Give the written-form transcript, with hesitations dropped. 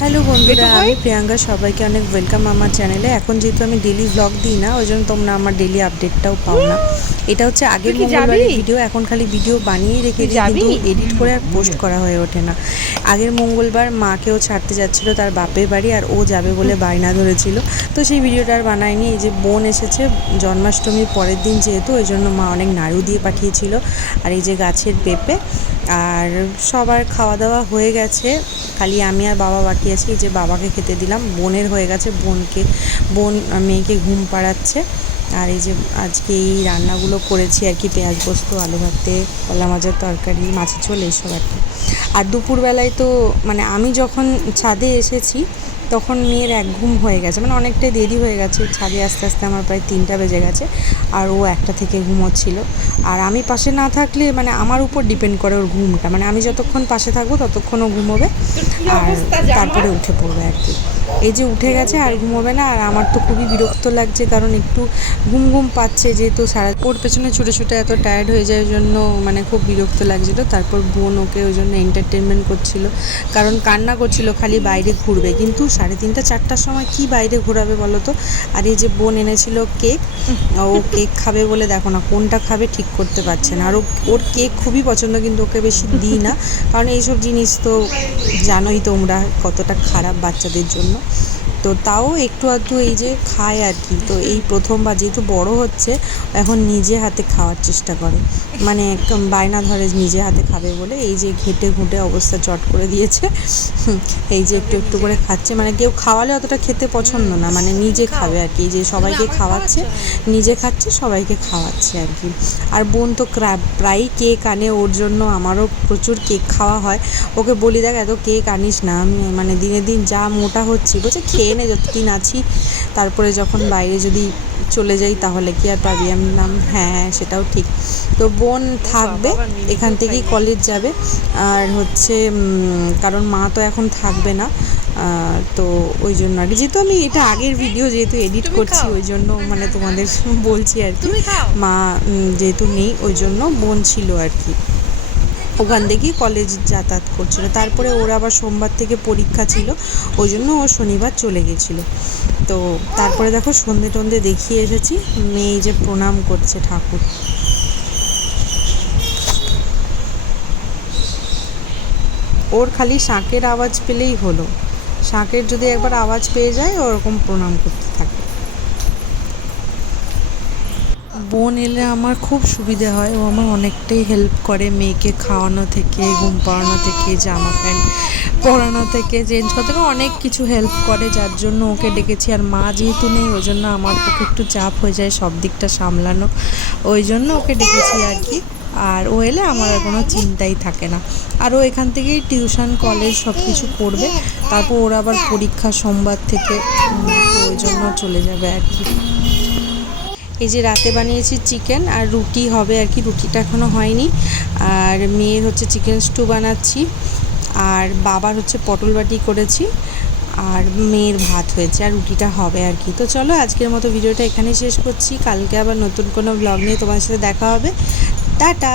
Hello বন্ধুরা, আমি প্রিয়াঙ্কা। সবাইকে অনেক ওয়েলকাম আমার চ্যানেলে। এখন যেহেতু আমি ডেলি ব্লগ দিই না, ওই জন্য তোমরা আমার ডেলি আপডেটটাও পাও না। এটা হচ্ছে আগের মঙ্গলবারের ভিডিও। এখন খালি ভিডিও বানিয়েই রেখে দিই, কিন্তু এডিট করে আর পোস্ট করা হয়ে ওঠে না। আগের মঙ্গলবার মাকেও ছাড়তে যাচ্ছিলো তার বাপের বাড়ি, আর ও যাবে বলে বায়না ধরেছিল, তো সেই ভিডিওটা আর বানায়নি। এই যে বোন এসেছে জন্মাষ্টমীর পরের দিন যেহেতু, ওই জন্য মা অনেক নাড়ু দিয়ে পাঠিয়েছিল। আর এই যে গাছের পেঁপে, আর সবার খাওয়া দাওয়া হয়ে গেছে, খালি আমি আর বাবা বাকি আছি। এই যে বাবাকে খেতে দিলাম, বোনের হয়ে গেছে, বোন মেয়েকে ঘুম পাড়াচ্ছে। আর এই যে আজকে এই রান্নাগুলো করেছি আর কি, পেঁয়াজ পোস্ত, আলু ভাতে, কলা মাছের তরকারি, মাছের ঝোল, এইসব আর কি। আর দুপুরবেলায় তো মানে আমি যখন ছাদে এসেছি তখন মেয়ের এক ঘুম হয়ে গেছে, মানে অনেকটাই দেরি হয়ে গেছে ছাদে আসতে আসতে, আমার প্রায় 3টা বেজে গেছে। আর ও 1টা থেকে ঘুমোচ্ছিল। আর আমি পাশে না থাকলে মানে আমার উপর ডিপেন্ড করে ওর ঘুমটা, মানে আমি যতক্ষণ পাশে থাকবো ততক্ষণ ও ঘুমোবে, আর তারপরে উঠে পড়বে আর কি। এই যে উঠে গেছে আর ঘুমোবে না। আর আমার তো খুবই বিরক্ত লাগছে, কারণ একটু ঘুম ঘুম পাচ্ছে, যেহেতু সারা ওর পেছনে ছুটে ছুটে এত টায়ার্ড হয়ে যায়, ওই জন্য মানে খুব বিরক্ত লাগছিলো। তারপর বোন ওকে ওই জন্য এন্টারটেনমেন্ট করছিল, কারণ কান্না করছিল খালি বাইরে ঘুরবে, কিন্তু 3:30 4টার সময় কি বাইরে ঘোরাবে বলো তো। আর এই যে বোন এনেছিল কেক, ও কেক খাবে বলে দেখো না কোনটা খাবে ঠিক করতে পারছে না। আর ওর কেক খুবই পছন্দ, কিন্তু ওকে বেশি দিই না, কারণ এইসব জিনিস তো জানোই তোমরা কতটা খারাপ বাচ্চাদের জন্য। তো তাও একটু আধটু এই যে খায় আর কি। তো এই প্রথমবার যেহেতু বড় হচ্ছে, এখন নিজে হাতে খাওয়ার চেষ্টা করে, মানে বায়না ধরে নিজে হাতে খাবে বলে। এই যে ঘেঁটে ঘুঁটে অবস্থা চট করে দিয়েছে। এই যে একটু একটু করে খাচ্ছে, মানে কেউ খাওয়ালে অতটা খেতে পছন্দ না, মানে নিজে খাবে আর কি। যে সবাইকে খাওয়াচ্ছে, নিজে খাচ্ছে, সবাইকে খাওয়াচ্ছে আর কি। আর বোন তো প্রায়ই কেক আনে ওর জন্য, আমারও প্রচুর কেক খাওয়া হয়। ওকে বলি দেখ এত কেক আনিস না, আমি মানে দিনে দিন যা মোটা হচ্ছি, বলছে খেয়ে নে যতদিন আছি, তারপরে যখন বাইরে যদি চলে যাই তাহলে কি আর পাবি। আমি বললাম হ্যাঁ সেটাও ঠিক। তো বোন থাকবে, এখান থেকেই কলেজ যাবে। আর হচ্ছে কারণ মা তো এখন থাকবে না, তো ওই জন্য আর কি। যেহেতু আমি এটা আগের ভিডিও যেহেতু এডিট করছি, ওই জন্য মানে তোমাদের বলছি আর কি। মা যেহেতু নেই, ওই জন্য বোন ছিল আর কি, ওখান থেকেই কলেজ যাতায়াত করছিল। তারপরে ওর আবার সোমবার থেকে পরীক্ষা ছিল, ওই জন্য ও শনিবার চলে গেছিলো। তো তারপরে দেখো সন্ধে টন্ধে দেখিয়ে এসেছি, মেয়ে যে প্রণাম করছে ঠাকুর। ওর খালি শাঁখের আওয়াজ পেলেই হলো, শাঁখের যদি একবার আওয়াজ পেয়ে যায় ওরকম প্রণাম করতে থাকে। বোন এলে আমার খুব সুবিধে হয়, ও আমার অনেকটাই হেল্প করে, মেয়েকে খাওয়ানো থেকে, ঘুম পাড়ানো থেকে, জামা প্যান্ট পরানো থেকে, চেঞ্জ করতে থেকে, অনেক কিছু হেল্প করে, যার জন্য ওকে ডেকেছি। আর মা যেহেতু নেই, ওই জন্য আমার পক্ষে একটু চাপ হয়ে যায় সব দিকটা সামলানো, ওই জন্য ওকে ডেকেছি আর কি। আর ও এলে আমার আর কোনো চিন্তাই থাকে না। আর ও এখান থেকেই টিউশন, কলেজ সব কিছু করবে। তারপর ওর আবার পরীক্ষা সোমবার থেকে, তো ওই জন্য চলে যাবে আর কি। এই যে রাতে বানিয়েছি চিকেন, আর রুটি হবে আর কি, রুটিটা এখনও হয়নি। আর মেয়ের হচ্ছে চিকেন স্টু বানাচ্ছি, আর বাবার হচ্ছে পটল বাটি করেছি, আর মেয়ের ভাত হয়েছে, আর রুটিটা হবে আর কি। তো চলো আজকের মতো ভিডিওটা এখানেই শেষ করছি, কালকে আবার নতুন কোনো ব্লগ নিয়ে তোমার সাথে দেখা হবে। টাটা।